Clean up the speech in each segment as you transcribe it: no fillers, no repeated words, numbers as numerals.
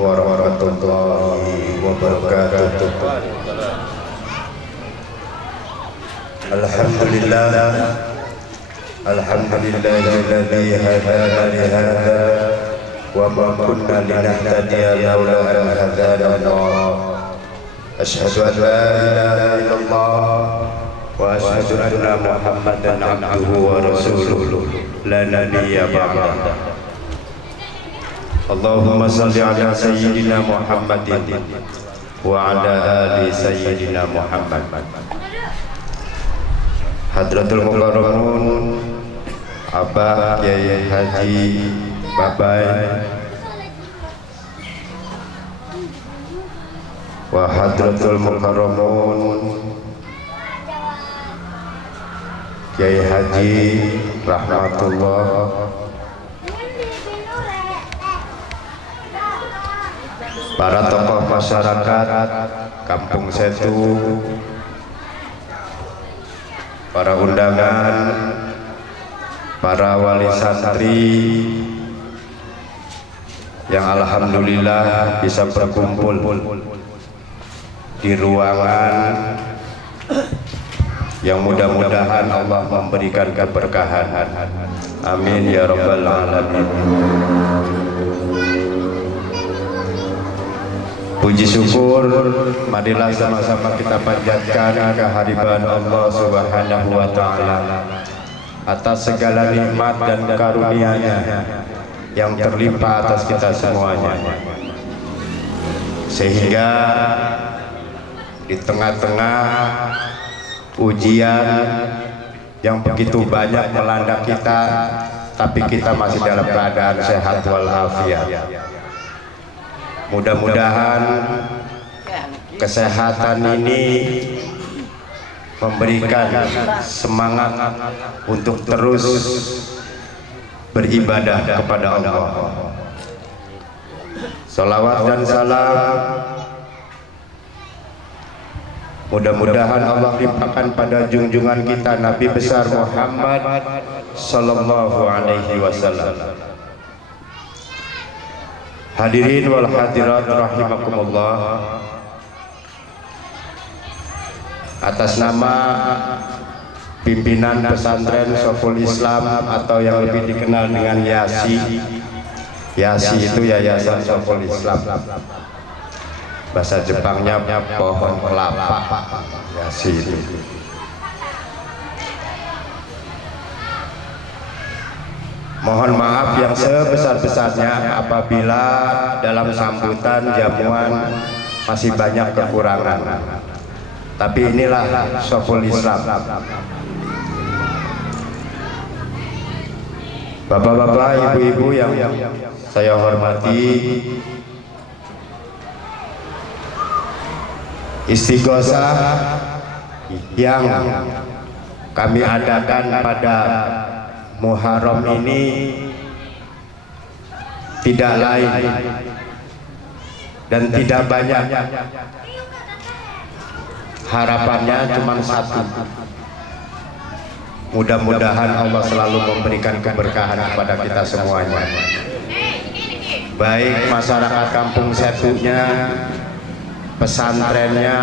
warahmatullahi wabarakatuh. Alhamdulillahilladzi hadana li hadza wa ma kunna linahtadiya laula an hadana Allah. Asyhadu an la ilaha illallah wa asyhadu anna Muhammadan abduhu wa rasuluh la nabiyya ba'da. Allahumma salli ala sayyidina Muhammadin wa ala ali sayyidina Muhammad. Hadratul Mukarramun, Abah Kiai Haji Babai, wa Hadratul Mukarramun Kiai Haji Rahmatullah, para tokoh masyarakat Kampung Setu, para undangan, para wali santri yang alhamdulillah bisa berkumpul di ruangan yang mudah-mudahan Allah memberikan keberkahan. Amin ya rabbal alamin. Puji syukur marilah sama-sama kita panjatkan kehadiran Allah Subhanahu wa taala atas segala nikmat dan karunia-Nya yang terlimpah atas kita semuanya, sehingga di tengah-tengah ujian yang begitu banyak melanda kita, tapi kita masih dalam keadaan sehat walafiat. Mudah-mudahan kesehatan ini memberikan semangat untuk terus beribadah kepada Allah. Salawat dan salam mudah-mudahan Allah limpahkan pada junjungan kita Nabi besar Muhammad sallallahu alaihi wasallam. Hadirin wal hadirat rahimakumullah, atas nama pimpinan pesantren Soful Islam atau yang lebih dikenal dengan YASI. YASI itu Yayasan Soful Islam, bahasa Jepangnya pohon kelapa. YASI itu mohon maaf yang sebesar-besarnya apabila dalam sambutan jamuan masih banyak kekurangan. Tapi inilah Soful Islam. Bapak-bapak, ibu-ibu yang saya hormati, istighosah yang kami adakan pada Muharram ini tidak lain dan tidak banyak. Harapannya cuma satu, mudah-mudahan Allah selalu memberikan keberkahan kepada kita semuanya, baik masyarakat Kampung Setunya, pesantrennya,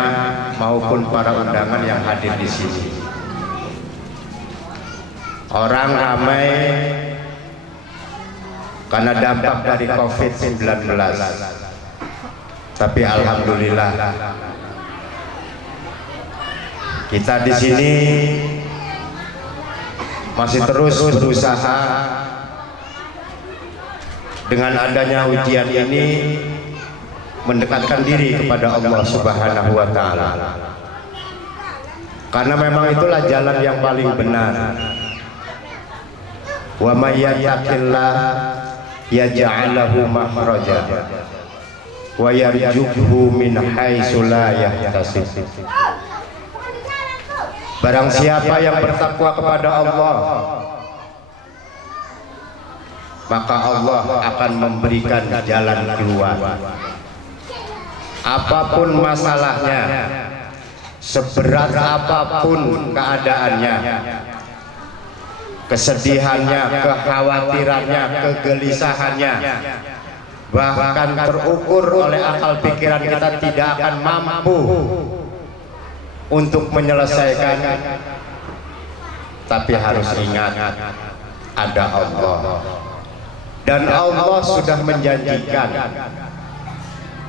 maupun para undangan yang hadir di sini. Orang ramai karena dampak dari COVID-19, tapi alhamdulillah kita di sini masih terus berusaha. Dengan adanya ujian ini mendekatkan diri kepada Allah Subhanahu wa taala, karena memang itulah jalan yang paling benar. Wa may yattaqillah yaj'al lahu makhraja wa yarzuqhu min haitsu la yahtasib. Barang siapa yang bertakwa kepada Allah, maka Allah akan memberikan jalan keluar. Apapun masalahnya, seberat apapun keadaannya, kesedihannya, kekhawatirannya, kegelisahannya, bahkan terukur oleh akal pikiran kita tidak akan mampu untuk menyelesaikan. Tapi harus ingat, ada Allah, dan Allah sudah menjanjikan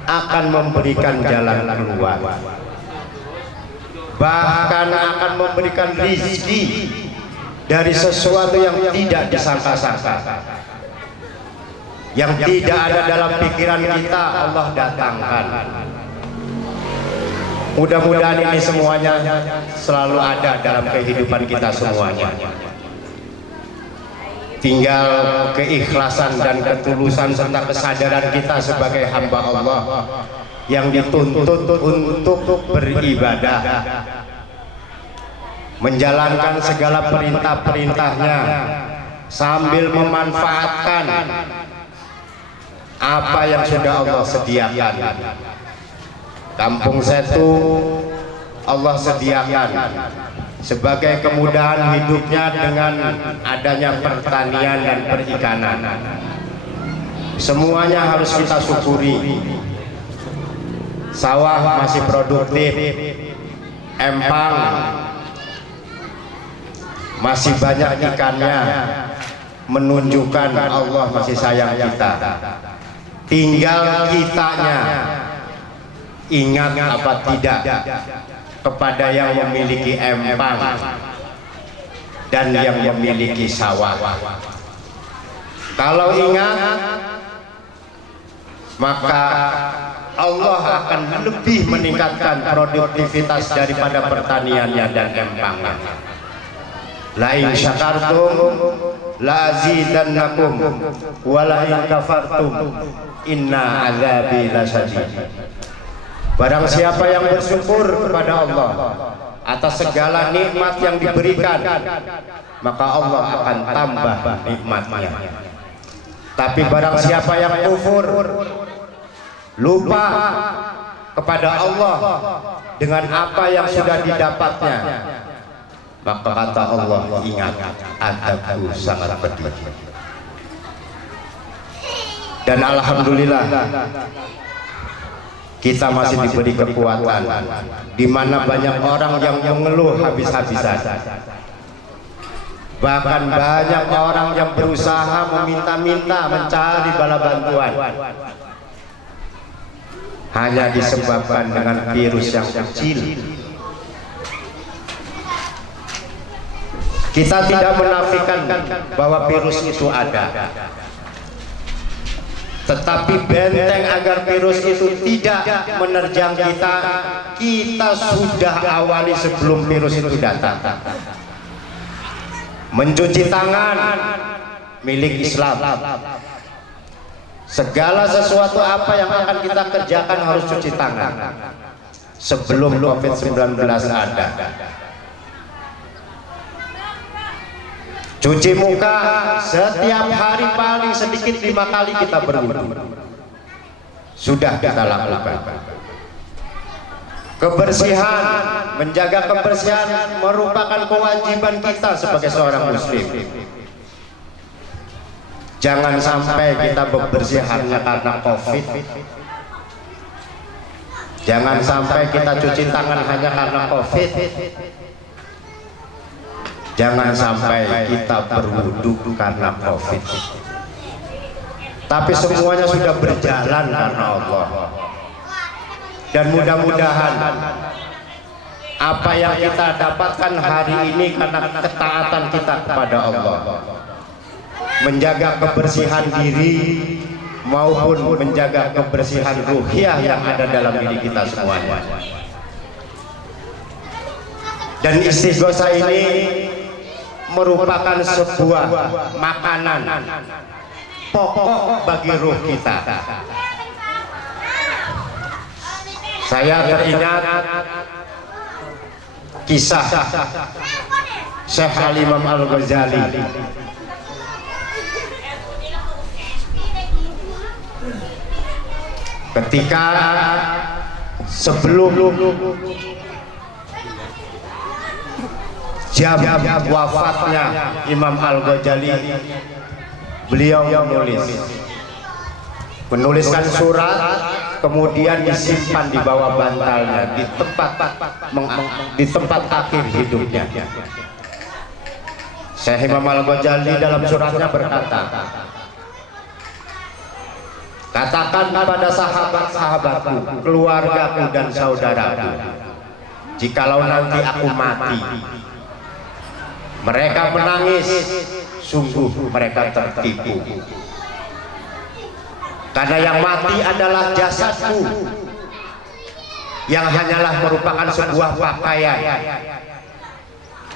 akan memberikan jalan keluar, bahkan akan memberikan rizki dari sesuatu yang tidak disangka-sangka, yang tidak ada dalam pikiran kita. Allah datangkan. Mudah-mudahan ini semuanya selalu ada dalam kehidupan kita semuanya. Tinggal keikhlasan dan ketulusan serta kesadaran kita sebagai hamba Allah yang dituntut untuk beribadah, menjalankan segala perintah-perintahnya sambil memanfaatkan apa yang sudah Allah sediakan. Kampung Setu Allah sediakan sebagai kemudahan hidupnya dengan adanya pertanian dan perikanan. Semuanya harus kita syukuri. Sawah masih produktif, empang masih banyak ikannya, menunjukkan Allah masih sayang kita. Tinggal kitanya ingat apa tidak kepada yang memiliki empang dan yang memiliki sawah. Kalau ingat, maka Allah akan lebih meningkatkan produktivitas daripada pertaniannya dan empangnya. La in syakartum la azidannakum wa la in kafartum inna azabi lasyadid. Barang siapa yang bersyukur kepada Allah atas segala nikmat yang diberikan, maka Allah akan tambah nikmatnya. Tapi barang siapa yang kufur, lupa kepada Allah dengan apa yang sudah didapatnya, maka kata Allah, ingat, adabku sangat pedih. Dan alhamdulillah kita masih diberi kekuatan, di mana banyak orang yang mengeluh habis-habisan. Bahkan banyak orang yang berusaha meminta-minta mencari bala bantuan, hanya disebabkan dengan virus yang kecil. Kita tidak menafikan bahwa virus itu ada, tetapi benteng agar virus itu tidak menerjang kita, kita sudah awali sebelum virus itu datang. Mencuci tangan milik Islam. Segala sesuatu apa yang akan kita kerjakan harus cuci tangan sebelum COVID-19 ada. Cuci muka setiap hari paling sedikit 5 kali kita berwudu. Sudah kita lakukan. Kebersihan, menjaga kebersihan merupakan kewajiban kita sebagai seorang muslim. Jangan sampai kita bebersih hanya karena COVID. Jangan sampai kita cuci tangan hanya karena COVID. Jangan sampai kita berwudu karena COVID. Tapi semuanya sudah berjalan karena Allah. Dan mudah-mudahan apa yang kita dapatkan hari ini karena ketaatan kita kepada Allah, menjaga kebersihan diri maupun menjaga kebersihan ruhiyah yang ada dalam diri kita semuanya. Dan istighosah ini merupakan sebuah makanan pokok bagi ruh kita. Saya teringat kisah Syekh Al-Imam Al-Ghazali. Ketika sebelum jam wafatnya Imam Al-Ghazali, beliau menulis, menuliskan surat, kemudian disimpan di bawah bantalnya di tempat akhir hidupnya. Syekh Imam Al-Ghazali dalam suratnya berkata, katakan kepada sahabat-sahabatku, keluargaku dan saudaraku, jikalau nanti aku mati, mereka menangis, sungguh mereka tertipu. Karena yang mati adalah jasadku, yang hanyalah merupakan sebuah pakaian,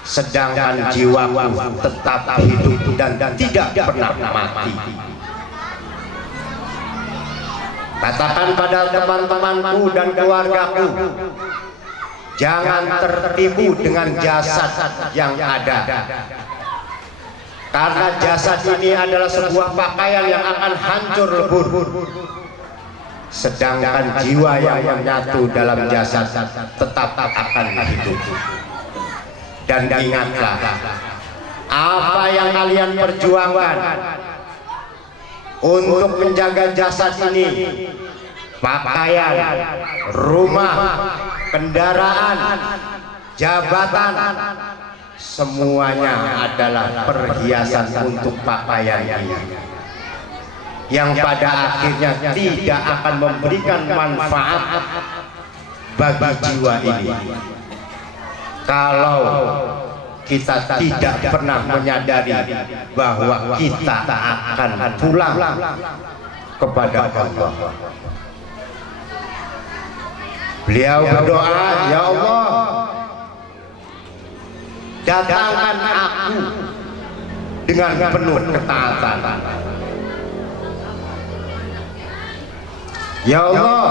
sedangkan jiwaku tetap hidup dan tidak pernah mati. Katakan pada teman-temanku dan keluargaku, jangan tertipu dengan jasad yang ada, karena jasad ini adalah sebuah pakaian yang akan hancur lebur, sedangkan jiwa yang menyatu dalam jasad tetap akan hidup. Dan ingatlah, apa yang kalian perjuangkan untuk menjaga jasad ini, pakaian, rumah, kendaraan, jabatan, semuanya adalah perhiasan untuk pakaian ini, yang pada akhirnya tidak akan memberikan manfaat bagi jiwa ini kalau kita tidak pernah menyadari bahwa kita akan pulang kepada Allah. Beliau berdoa, ya Allah, datangkan aku dengan penuh ketaatan. Ya Allah,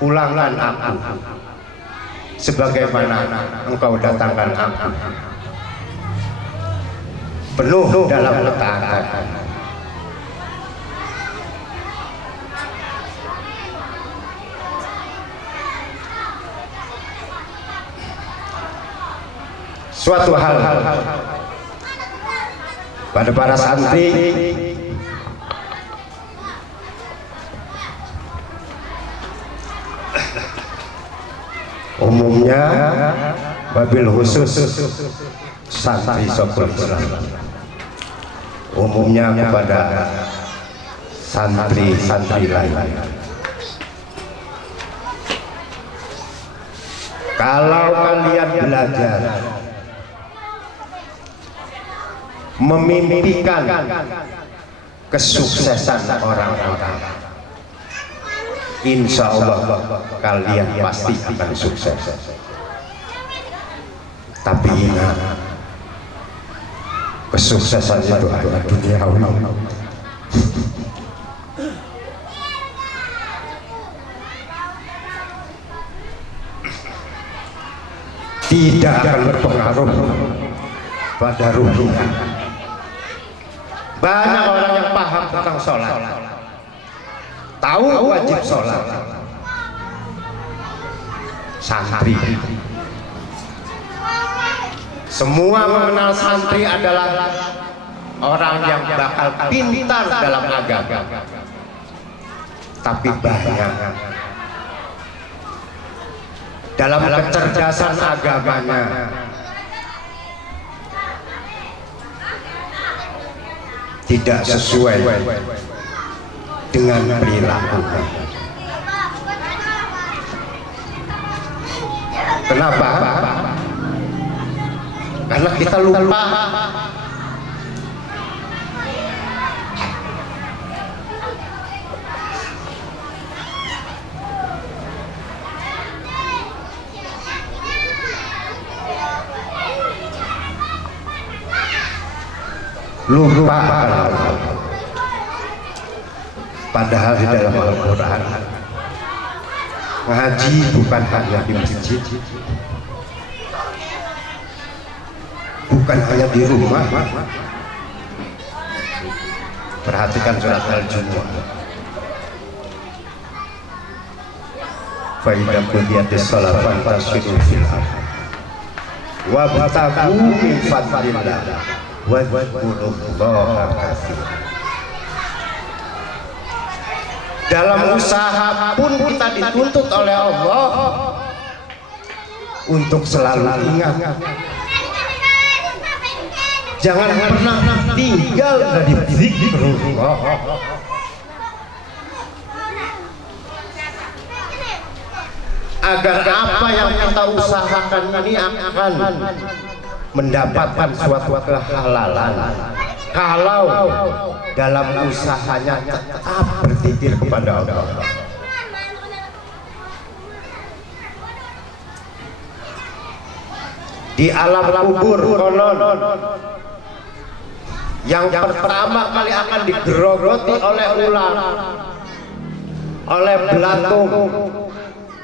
pulangkan aku sebagaimana Engkau datangkan aku, penuh dalam ketaatan. Suatu hal pada para santri umumnya, wabil khusus santri Syekhul Islam, umumnya kepada santri-santri lain, kalau kalian belajar memimpikan kesuksesan orang-orang, insya Allah kalian pasti akan sukses. Tapi ingat, kesuksesan itu adalah duniawi. Tidak akan berpengaruh pada ruhnya. Banyak orang yang paham tentang sholat, tahu wajib sholat, santri semua mengenal santri adalah orang yang bakal pintar dalam agama, tapi banyak dalam kecerdasan agamanya tidak sesuai dengan perilaku. Kenapa? Karena kita lupa padahal di dalam Al-Quran ngaji bukan hanya di masjid, bukan hanya di rumah. Perhatikan surat Al-Jumu'ah, fa idza qudiyatis shalah fantashiru fil ardh wabtaghu min fadlillah wadhkurullaha katsiran. Dalam usaha pun kita dituntut oleh Allah untuk selalu ingat, jangan pernah tinggal dari zikrullah. Agar apa yang kita usahakan ini akan mendapatkan suatu kehalalan kalau dalam usahanya tetap berzikir kepada Allah. Di alam kubur konon yang pertama kali akan digerogoti oleh ular, oleh belatung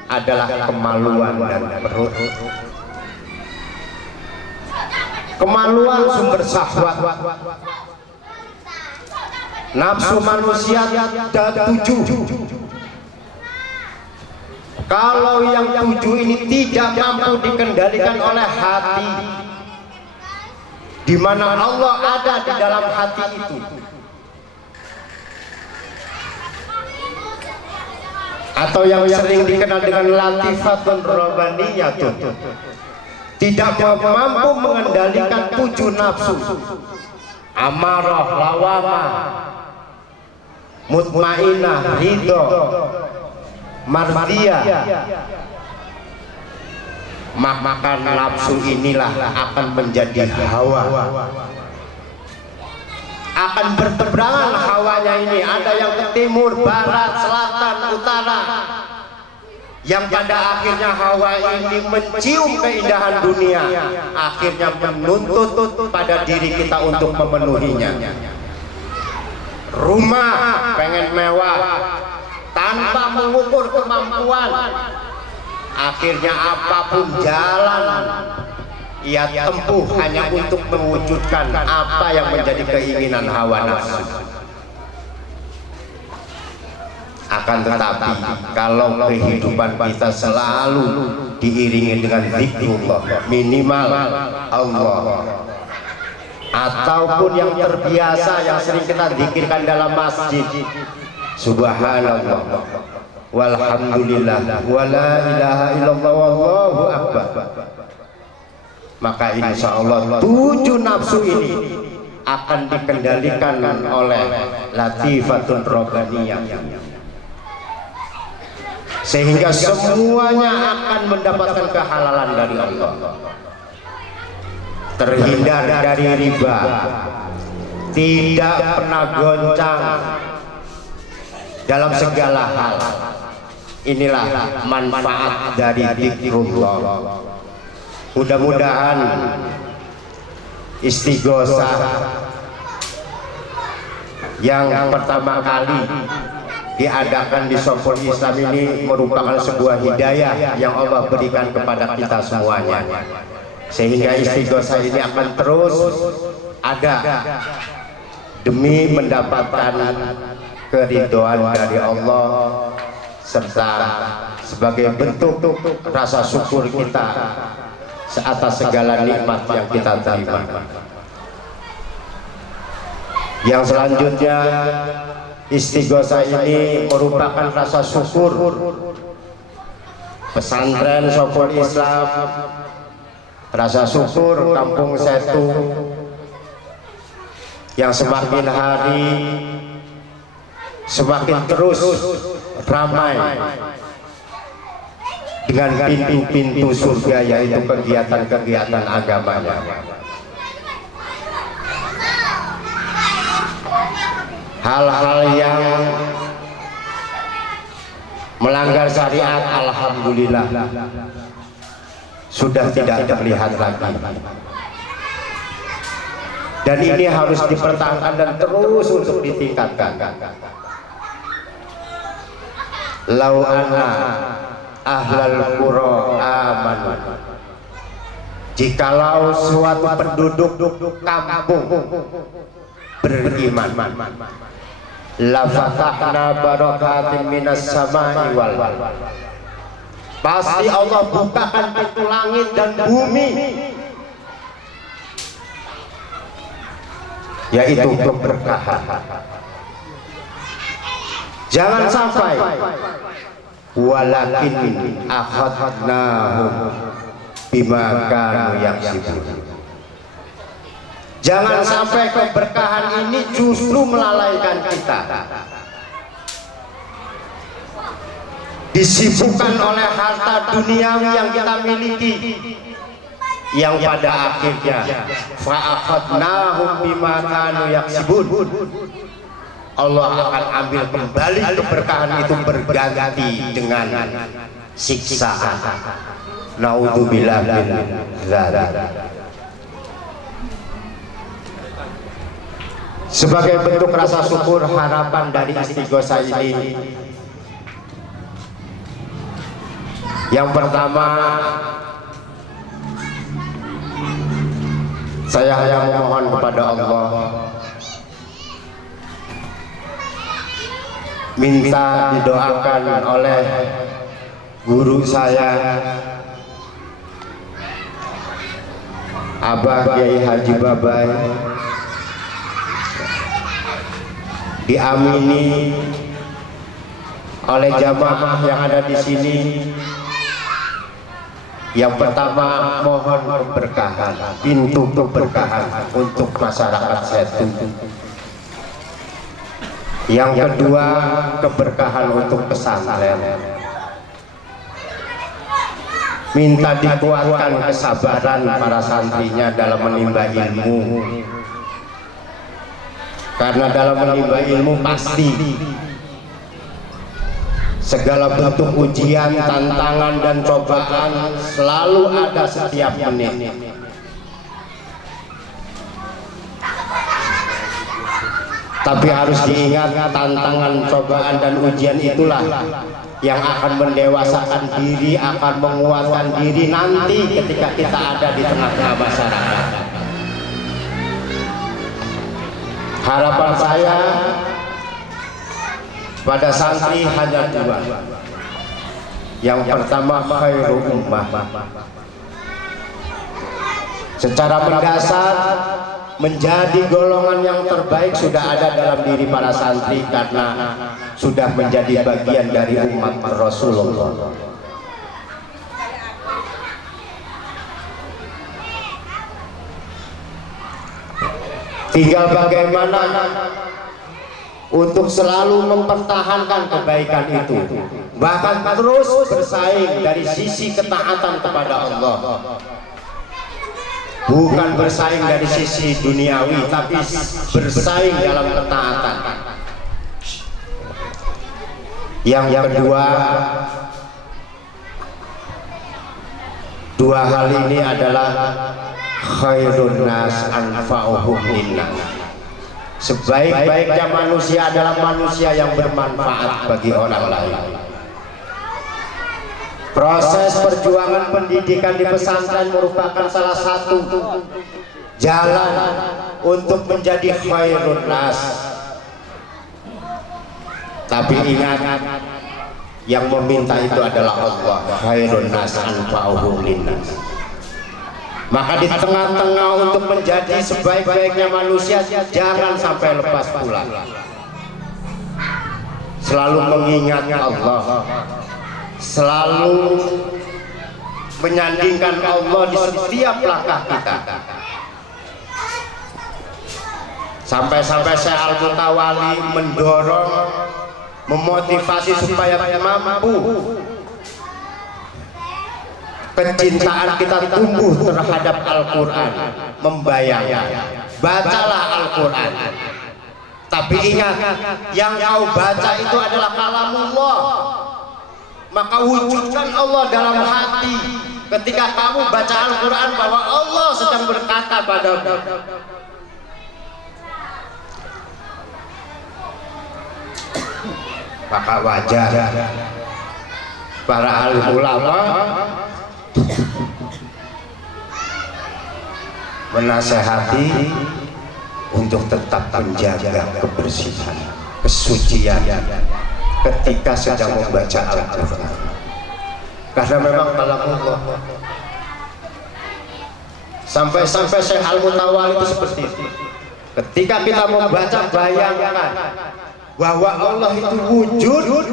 adalah kemaluan dan perut. Kemaluan sumber syahwat. Nafsu manusia ada 7. Kalau yang 7 ini tidak mampu dikendalikan oleh hati, di mana Allah ada di dalam hati itu, atau yang sering dikenal dengan latifatun rabbaniyatun, tidak mampu mengendalikan 7 nafsu, amarah, lawamah, mutmainah, ridho, mardiyah, maka nafsu inilah akan menjadi hawa, akan bertebaran hawanya ini. Ada yang ke timur, barat, selatan, utara, yang pada akhirnya hawa ini mencium keindahan dunia, akhirnya menuntut pada diri kita untuk memenuhinya. Rumah pengen mewah tanpa mengukur kemampuan, akhirnya apapun jalan ia tempuh hanya untuk mewujudkan apa yang menjadi keinginan hawa nafsu. Akan tetapi kalau kehidupan kita selalu diiringi dengan zikrullah, minimal Allah, ataupun yang terbiasa yang sering kita zikirkan dalam masjid, subhanallah walhamdulillah wala ilaha illallah wallahu akbar, maka insya Allah 7 nafsu ini akan dikendalikan oleh latifatun rabbaniyah, sehingga semuanya akan mendapatkan kehalalan dari Allah, terhindar dari riba, tidak pernah goncang dalam segala hal. Inilah manfaat dari zikrullah. Mudah-mudahan istighosah yang pertama kali diadakan di Soful Islam ini merupakan sebuah hidayah yang Allah berikan kepada kita semuanya, sehingga istighosah ini akan terus ada demi mendapatkan keridhaan dari Allah, serta sebagai bentuk rasa syukur kita atas segala nikmat yang kita terima. Yang selanjutnya, istighosah ini merupakan rasa syukur pesantren Soful Islam, rasa syukur Kampung Setu yang semakin hari semakin terus ramai dengan pintu-pintu surga, yaitu kegiatan-kegiatan agamanya. Hal-hal yang melanggar syariat alhamdulillah sudah tidak terlihat lagi, dan ini harus dipertahankan dan terus untuk ditingkatkan. Lau anna ahlal qura amanu, jikalau suatu penduduk kampung beriman, la fatahna barakatin minas samai wal, pasti Allah bukakan pintu langit dan bumi, yaitu keberkahan. Jangan sampai walakin akhadnahum bima kanu yaksibun. Jangan sampai keberkahan ini justru melalaikan kita, disibukkan oleh harta duniawi yang kita miliki, yang pada akhirnya fa'akhadnahum bima kanu yaksibun. Allah akan ambil kembali keberkahan itu berganti dengan siksaan. Naudzubillah min dzalik. Sebagai bentuk rasa syukur harapan dari istighosah ini, yang pertama saya hanya memohon kepada Allah, minta didoakan oleh guru saya Abah Kiai Haji Babai, diamini oleh jamaah yang ada di sini. Yang pertama, mohon keberkahan, pintu keberkahan untuk masyarakat Setu. Yang kedua, keberkahan untuk pesantren. Minta dikuatkan kesabaran para santrinya dalam menimba ilmu, karena dalam menimba ilmu pasti segala bentuk ujian, tantangan dan cobaan selalu ada setiap menit. Tapi harus diingat, tantangan, cobaan dan ujian itulah yang akan mendewasakan diri, akan menguatkan diri nanti ketika kita ada di tengah-tengah masyarakat. Harapan saya pada santri hanya dua. Yang pertama, khairul ummah. Secara mendasar menjadi golongan yang terbaik sudah ada dalam diri para santri karena sudah menjadi bagian dari umat Rasulullah. Tinggal bagaimana untuk selalu mempertahankan kebaikan itu, bahkan terus bersaing dari sisi ketaatan kepada Allah. Bukan bersaing dari sisi duniawi, tapi bersaing dalam ketaatan. Yang kedua, dua hal ini adalah khairun nas anfa'uhum linnas. Sebaik-baiknya manusia adalah manusia yang bermanfaat bagi orang lain. Proses perjuangan pendidikan di pesantren merupakan salah satu jalan untuk menjadi khairun nas. Tapi ingat, yang meminta itu adalah Allah. Khairun nas anfa'uhum linnas. Maka di tengah-tengah untuk menjadi sebaik-baiknya manusia, jangan sampai lepas pulang. Selalu mengingat Allah, selalu menyandingkan Allah di setiap langkah kita. Sampai-sampai Syekh Al-Mutawali mendorong, memotivasi supaya mampu kecintaan kita tumbuh terhadap Al-Quran, membayangkan, bacalah Al-Quran. Tapi ingat, yang kau baca itu adalah kalamullah, maka wujudkan Allah dalam hati ketika kamu baca Al-Quran bahwa Allah sedang berkata padamu. Maka wajar para alim ulama menasehati untuk tetap menjaga kebersihan, kesucian ketika sedang membaca Al-Quran, karena memang kalamullah. Sampai-sampai Syekh Al-Mutawali itu seperti itu. Ketika kita membaca, bayangkan bahwa Allah itu wujud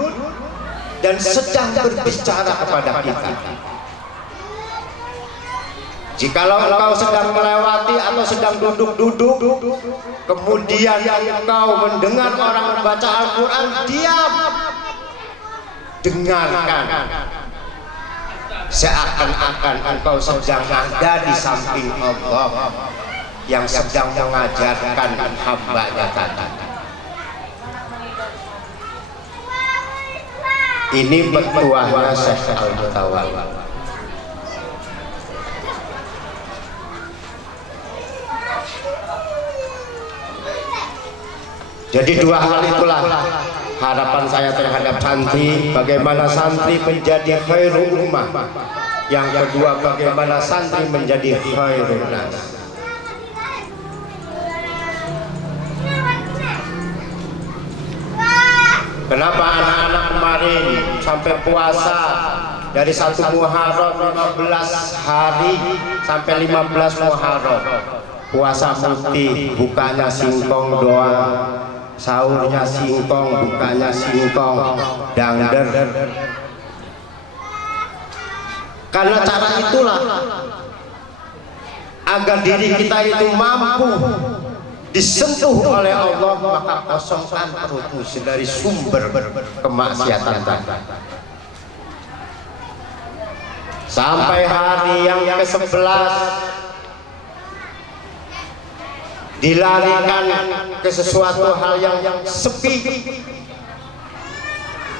dan sedang berbicara kepada kita. Jikalau engkau sedang melewati atau sedang duduk-duduk, kemudian engkau mendengar orang membaca Al-Quran, diam, dengarkan. Seakan-akan engkau sedang ada di samping Allah yang sedang mengajarkan hamba-Nya tadi. Ini petuahnya Syekh Al-Mutawali. Jadi dua hal itulah harapan saya terhadap santri, bagaimana santri menjadi khairul ummah. Yang kedua, bagaimana santri menjadi khairun nas. Kenapa anak-anak kemarin sampai puasa dari 1 Muharram 15 hari sampai 15 Muharram puasa putih, bukanya singkong doang, sahurnya singkong, bukanya singkong, dangder. Karena cara itulah agar diri kita itu mampu disentuh oleh Allah, maka kosongkan perutmu dari sumber kemaksiatan tadi. Sampai hari yang ke-11 dilarikan ke sesuatu hal yang sepi,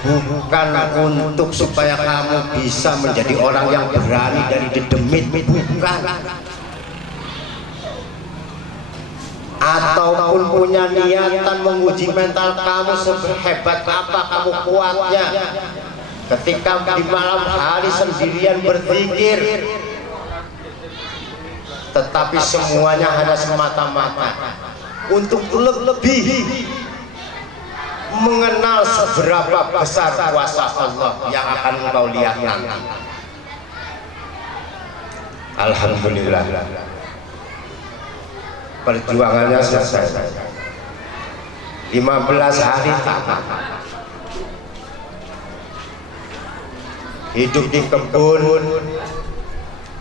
bukan untuk supaya kamu bisa menjadi orang yang berani dari dedemit, bukan, ataupun punya niatan menguji mental kamu sehebat apa kamu kuatnya ketika di malam hari sendirian berzikir, tetapi semuanya hanya semata-mata untuk lebih mengenal seberapa besar kuasa Allah yang akan engkau lihat nanti. Alhamdulillah, perjuangannya selesai. 15 hari tamat, hidup di kebun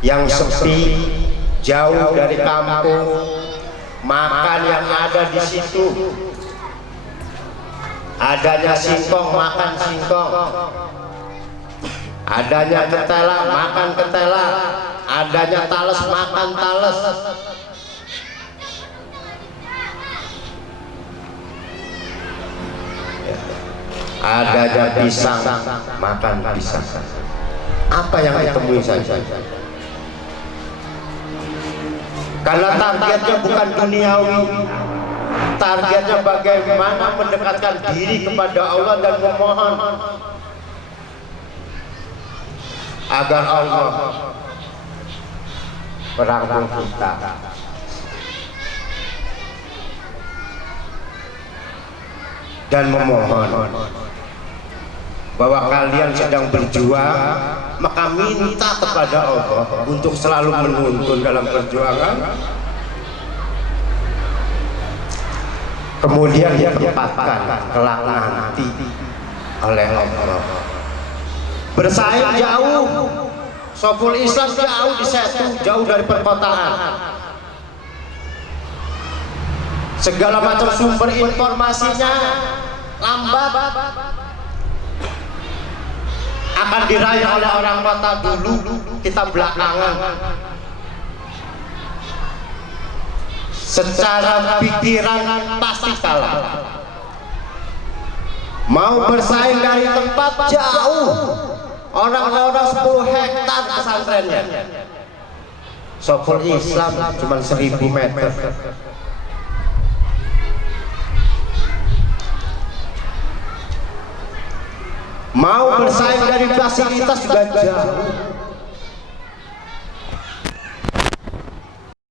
yang sepi, jauh dari kampung, makan yang ada di situ, adanya singkong makan singkong, adanya ketela makan ketela, adanya talas makan talas. Adanya pisang makan pisang. Apa yang ditemui saja? Karena targetnya bukan duniawi, targetnya bagaimana mendekatkan diri kepada Allah dan memohon agar Allah merangkul kita. Dan memohon bahwa kalian sedang berjuang, maka minta kepada Allah untuk selalu menuntun dalam perjuangan, kemudian ditempatkan kelak nanti oleh Allah. Bersaing jauh, Soful Islam jauh di Setu, jauh dari perkotaan. Segala macam sumber informasinya lambat, akan diraih oleh orang kota dulu, kita belakangan. Secara pikiran pasti kalah. Mau bersaing dari tempat jauh, orang-orang 10 hektar pesantrennya. Soful Islam cuma 1000 meter. Mau bersaing dari fasilitas juga jauh.